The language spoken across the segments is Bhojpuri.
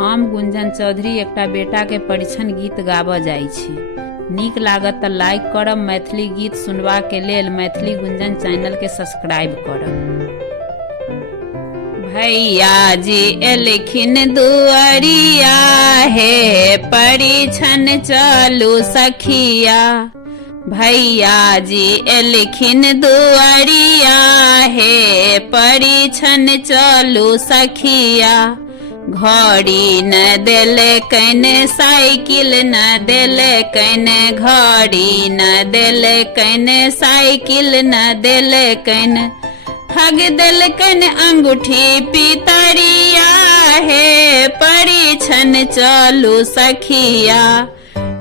हम गुंजन चौधरी एकटा बेटा के परिछन गीत गाबऽ जाइ छी। नीक लागत तऽ लाइक करब। मैथिली गीत सुनबा के लेल मैथिली गुंजन चैनल के सब्सक्राइब करब। भैया जी एलखिन दुआरिया हे परिछन चलू सखिया। भैया जी एलखिन दुआरिया हे परिछन चलू सखिया। घड़ी न देले कने साइकिल न देले कने घड़ी न देले कने साइकिल न देले कने ठग देल कने अंगूठी पितरिया हे परिछन चलू सखिया।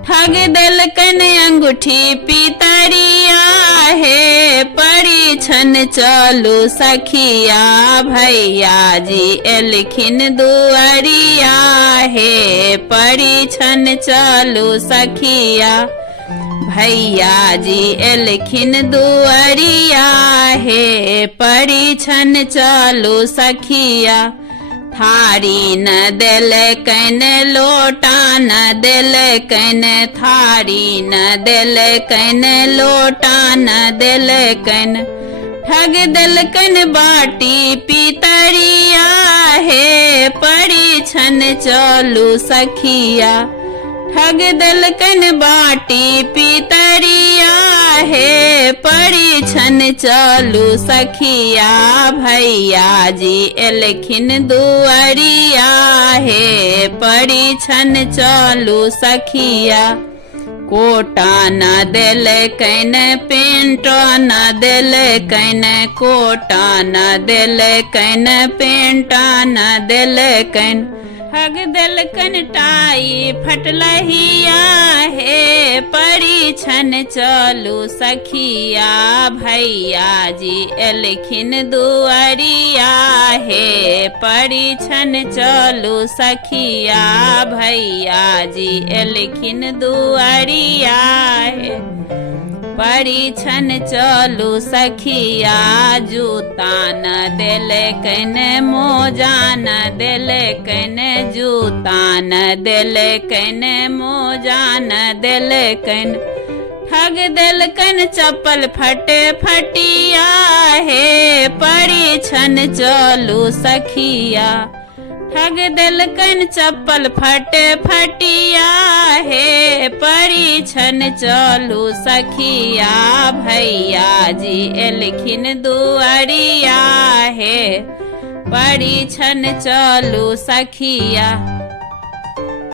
ठग देल कने अंगूठी पितरिया हे परिछन चलू सखिया। भैया जी एलखिन दुआरिया हे परिछन चलू सखिया। भैया जी एलखिन दुआरिया हे परिछन चलू सखिया। थारी न देले कने लोटा न देले कने थारी न देले कने लोटा न देले कने ठग देल कने बाटी पितरिया हे परिछन चलू सखिया। ठग देल कने बाटी पितरिया हे परिछन चलू सखिया। भैया जी एलखिन दुआरिया हे परिछन चलू सखिया। कोटा न देले कने पेंटो न देले कने कोटा न देले कने पेंटा न देले कने ठग देल कने टाई फटलहिया हे परिछन चलू सखिया। भैया जी एलखिन दुआरिया हे परिछन चलू सखिया। भैया जी एलखिन दुआरिया हे परिछन चलू सखिया। जूता न देले कने मोजा न देले कने जूता न देले कने मोजा न देले कने ठग देल कने चप्पल फटे फटिया हे परिछन चलू सखिया। ठग देल कने चप्पल फटे फटिया हे परिछन चलू सखिया। भैया जी एलखिन दुआरिया हे परिछन चलू सखिया।